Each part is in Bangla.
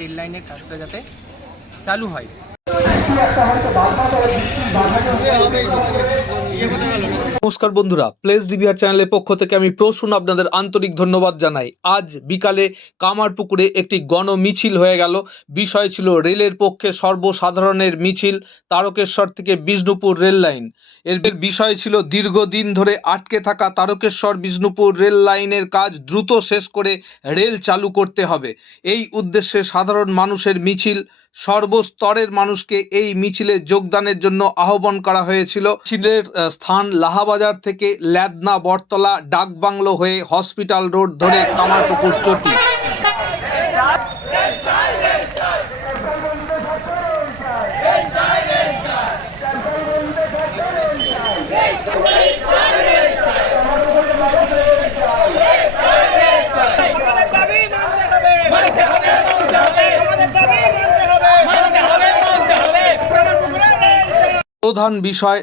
রেল লাইনের কাজটা যাতে চালু হয়। নমস্কার বন্ধুরা, প্লেস ডিভিআর চ্যানেলের পক্ষ থেকে আমি প্রসূন আপনাদের আন্তরিক ধন্যবাদ জানাই। আজ বিকালে কামারপুকুরে একটি গণ মিছিল হয়ে গেল। বিষয় ছিল রেলের পক্ষে সর্বসাধারণের মিছিল, তারকেশ্বর থেকে বিষ্ণুপুর রেল লাইন। এর বিষয় ছিল দীর্ঘদিন ধরে আটকে থাকা তারকেশ্বর বিষ্ণুপুর রেল লাইনের কাজ দ্রুত শেষ করে রেল চালু করতে হবে। এই উদ্দেশ্যে সাধারণ মানুষের মিছিল। সর্বস্তরের মানুষকে এই মিছিলে যোগদানের জন্য আহ্বান করা হয়েছিল। মিছিলের স্থান লাহাবাজার থেকে ল্যাদনা বটতলা ডাকবাংলো হয়ে হসপিটাল রোড ধরে কামারপুকুর চটি। প্রধান বিষয়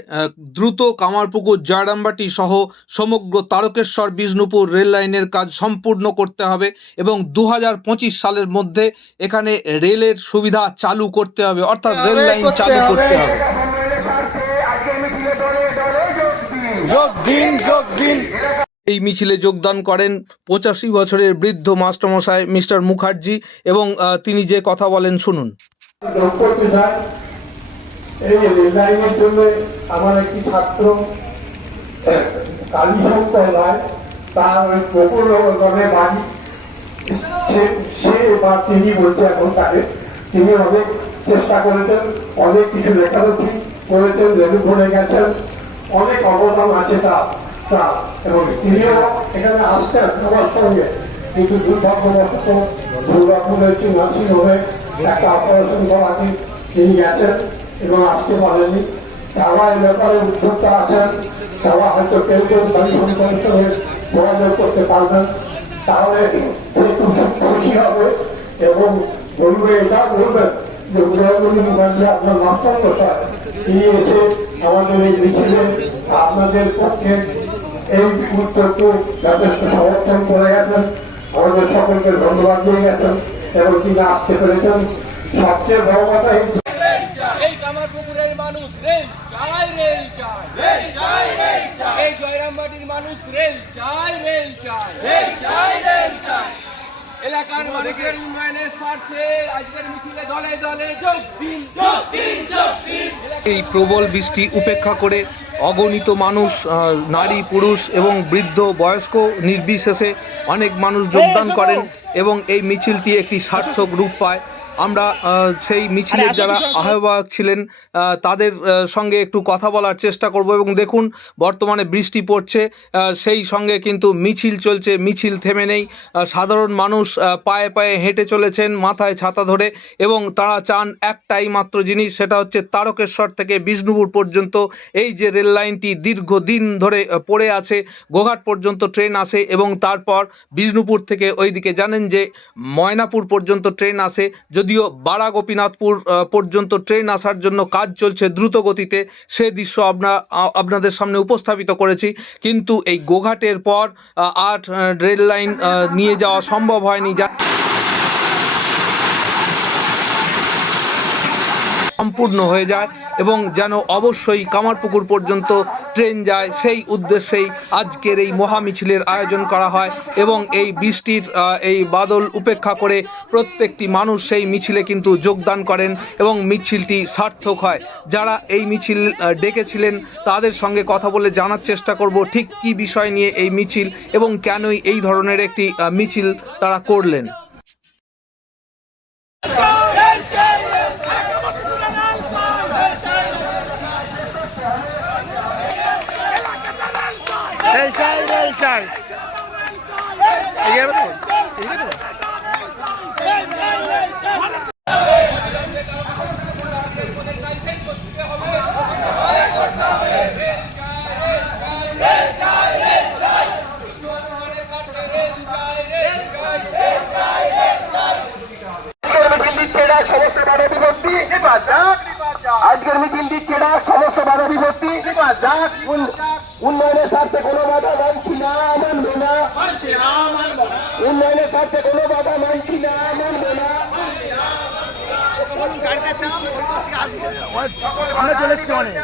দ্রুত কামারপুকুর জয়রামবাটি সহ সমগ্র তারকেশ্বর বিষ্ণুপুর রেল লাইনের কাজ সম্পূর্ণ করতে হবে এবং 2025 সালের মধ্যে এখানে রেলের সুবিধা চালু করতে হবে, অর্থাৎ রেল লাইন চালু করতে হবে। এই মিছিলে যোগদান করেন 85 বছরের বৃদ্ধ মাস্টারমশাই মিস্টার মুখার্জি এবং তিনি যে কথা বলেন শুনুন। এই রেল লাইনের জন্য আমার একটি ছাত্র কালীশঙ্কর রায়, তার গোকুলগণের বাড়ি, সে বা তিনি বলছে এখন তাকে, তিনি অনেক চেষ্টা করেছেন, অনেক কিছু লেখালেখি করেছেন, রেলুঘরে গেছেন, অনেক অবদান আছে তার এবং তিনিও এখানে আসছেন আমার সঙ্গে, কিন্তু দুর্ভাগ্যবশত দুর্গাপুরের একটি নার্সিং হোমে একটা অপারেশন করাতে তিনি গেছেন এবং আসতে পারেনি। তারা এই ব্যাপারে উদ্যোক্তা আছেন, তারা হয়তো কেউ কেউ বাড়ির সঙ্গে যোগাযোগ করতে পারবেন, তাহলে সে খুব খুশি হবে এবং বলবে, এটা বলবেন যে উদয়গুলি মুখার্জি আপনার মাস্টার মশাই, তিনি এসে আমাদের এই মিছিলে আপনাদের পক্ষে এই উদ্যোগকে যথেষ্ট সমর্থন করে গেছেন, আমাদের সকলকে ধন্যবাদ দিয়ে গেছেন এবং তিনি আসতে পেরেছেন। সবচেয়ে বড় কথা এই কামারপুকুরের মানুষ রেল চায়, রেল চায়, রেল চায়, রেল চায়। এই জয়রামবাটির মানুষ রেল চায়, রেল চায়, রেল চায়, রেল চায়। এলাকার মানুষের উন্নয়নের স্বার্থে আজকের মিছিলে দলে দলে যোগ দিন, যোগ দিন, যোগ দিন। এই প্রবল বৃষ্টি উপেক্ষা করে অগণিত মানুষ, নারী পুরুষ এবং বৃদ্ধ বয়স্ক নির্বিশেষে অনেক মানুষ যোগদান করেন এবং এই মিছিলটি একটি সার্থক রূপ পায়। আমরা সেই মিছিলের যারা আহ্বায়ক ছিলেন তাদের সঙ্গে একটু কথা বলার চেষ্টা করব এবং দেখুন বর্তমানে বৃষ্টি পড়ছে, সেই সঙ্গে কিন্তু মিছিল চলছে, মিছিল থেমে নেই। সাধারণ মানুষ পায়ে পায়ে হেঁটে চলেছেন মাথায় ছাতা ধরে এবং তারা চান একটাই মাত্র জিনিস, সেটা হচ্ছে তারকেশ্বর থেকে বিষ্ণুপুর পর্যন্ত এই যে রেল লাইনটি দীর্ঘদিন ধরে পড়ে আছে, গোঘাট পর্যন্ত ট্রেন আসে এবং তারপর বিষ্ণুপুর থেকে ওইদিকে জানেন যে ময়নাপুর পর্যন্ত ট্রেন আসে। যদিও বারা গোপীনাথপুর পর্যন্ত ট্রেন আসার জন্য কাজ চলছে দ্রুত গতিতে, সে দৃশ্য আপনাদের সামনে উপস্থাপিত করেছি, কিন্তু এই গোঘাটের পর আর রেল লাইন নিয়ে যাওয়া সম্ভব হয়নি। সম্পূর্ণ হয়ে যায় এবং যেন অবশ্যই কামারপুকুর পর্যন্ত ট্রেন যায়, সেই উদ্দেশ্যেই আজকের এই মহামিছিলের আয়োজন করা হয় এবং এই বৃষ্টির এই বাদল উপেক্ষা করে প্রত্যেকটি মানুষ সেই মিছিলে কিন্তু যোগদান করেন এবং মিছিলটি সার্থক হয়। যারা এই মিছিল ডেকেছিলেন তাদের সঙ্গে কথা বলে জানার চেষ্টা করব ঠিক কী বিষয় নিয়ে এই মিছিল এবং কেনই এই ধরনের একটি মিছিল তারা করলেন। রেল চাই, রেল চাই। আজকের মিছিল দিচ্ছে না, সমস্ত বাধা বিপত্তি উন্নয়নের স্বার্থে কোনো বাধা মানছি না, মানবে না, উন্নয়নের স্বার্থে কোনো বাধা মানছি না, মানবে না। আমরা চলে এসছি অনেক।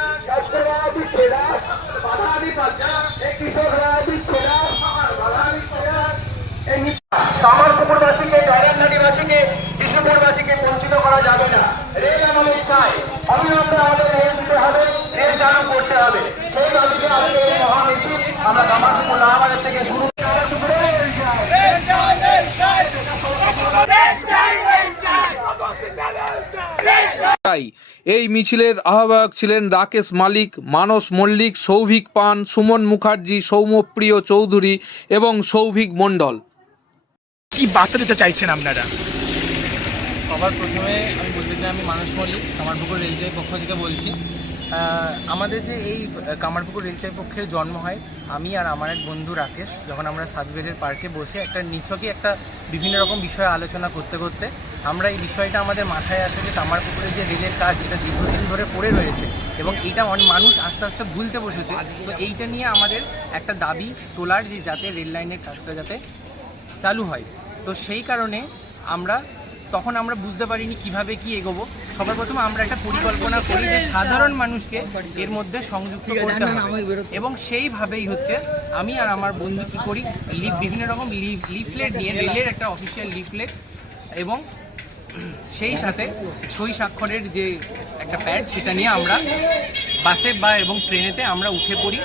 কামারপুকুরবাসীকে, জয়রামবাটিবাসীকে, বিষ্ণুপুরবাসীকে বঞ্চিত করা যাবে না। রেল আমাদের চাই, অবিলম্বে আমাদের রেল দিতে হবে, রেল চালু করতে হবে। সেই দাবিতে আজকে এই মহামিছিল আমরা কামারপুকুর রাহাবাজার থেকে শুরু। এই মিছিলের আহ্বায়ক ছিলেন রাকেশ মালিক, মানস মল্লিক, সৌভিক পান, সুমন মুখার্জি, সৌম্যপ্রিয় চৌধুরী এবং সৌভিক মণ্ডল। কি বার্তা দিতে চাইছেন আপনারা? সবার প্রথমে আমি বলতে চাই, আমি মানস মল্লিক, কামারপুকুর রেলচাই পক্ষ থেকে বলছি। আমাদের যে এই কামারপুকুর রেলচাই পক্ষের জন্ম হয়, আমি আর আমার এক বন্ধু রাকেশ, যখন আমরা সাবগ্রেডের পার্কে বসে একটা নিছকই একটা বিভিন্ন রকম বিষয়ে আলোচনা করতে করতে আমরা এই বিষয়টা আমাদের মাথায় আসে যে কামারপুকুরের যে রেলের কাজ, যেটা দীর্ঘদিন ধরে পড়ে রয়েছে এবং এইটা অনেক মানুষ আস্তে আস্তে ভুলতে বসেছে। তো এইটা নিয়ে আমাদের একটা দাবি তোলার, যে যাতে রেল লাইনের কাজটা যাতে চালু হয়। তো সেই কারণে তখন আমরা বুঝতে পারিনি কিভাবে কি এগোবো। সবার প্রথমে আমরা একটা পরিকল্পনা করি যে সাধারণ মানুষকে এর মধ্যে সংযুক্ত করতে হবে, এবং সেইভাবেই হচ্ছে আমি আর আমার বন্ধু কী করি, বিভিন্ন রকম লিফলেট নিয়ে, রেলের একটা অফিসিয়াল লিফলেট এবং সেই সাথে সই স্বাক্ষরের যে একটা প্যাড, সেটা নিয়ে আমরা বাসে এবং ট্রেনেতে আমরা উঠে পড়ি।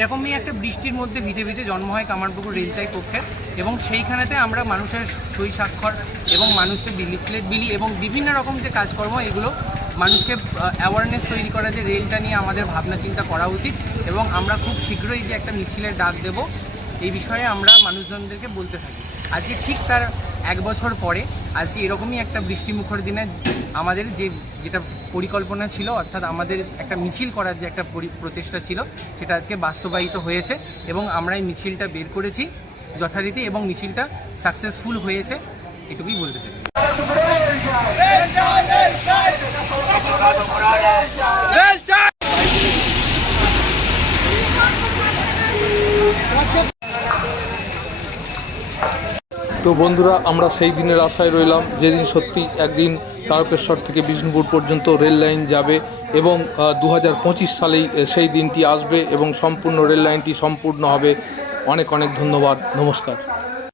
এরকমই একটা বৃষ্টির মধ্যে ভিজে ভিজে জন্ম হয় কামারপুকুর রেলচাই পক্ষের, এবং সেইখানেতে আমরা মানুষের সই স্বাক্ষর এবং মানুষকে লিফলেট বিলি এবং বিভিন্ন রকম যে কাজকর্ম, এগুলো মানুষকে অ্যাওয়ারনেস তৈরি করা যে রেলটা নিয়ে আমাদের ভাবনা চিন্তা করা উচিত, এবং আমরা খুব শীঘ্রই যে একটা মিছিলের ডাক দেব, এই বিষয়ে আমরা মানুষজনদেরকে বলতে থাকি। আজকে ঠিক তার 1 বছর পরে আজকে এরকমই একটা বৃষ্টিমুখর দিনে আমাদের যেটা পরিকল্পনা ছিল, অর্থাৎ আমাদের একটা মিছিল করার যে একটা প্রচেষ্টা ছিল, সেটা আজকে বাস্তবায়িত হয়েছে এবং আমরা এই মিছিলটা বের করেছি যথারীতি, এবং মিছিলটা সাকসেসফুল হয়েছে, এটুকুই বলতে চাই। তো বন্ধুরা, আমরা সেই দিনের আশায় রইলাম যেদিন সত্যি একদিন তারকেশ্বর থেকে বিষ্ণুপুর পর্যন্ত রেল লাইন যাবে, এবং 2025 সালেই সেই দিনটি আসবে এবং সম্পূর্ণ রেল লাইনটি সম্পূর্ণ হবে। অনেক অনেক ধন্যবাদ, নমস্কার।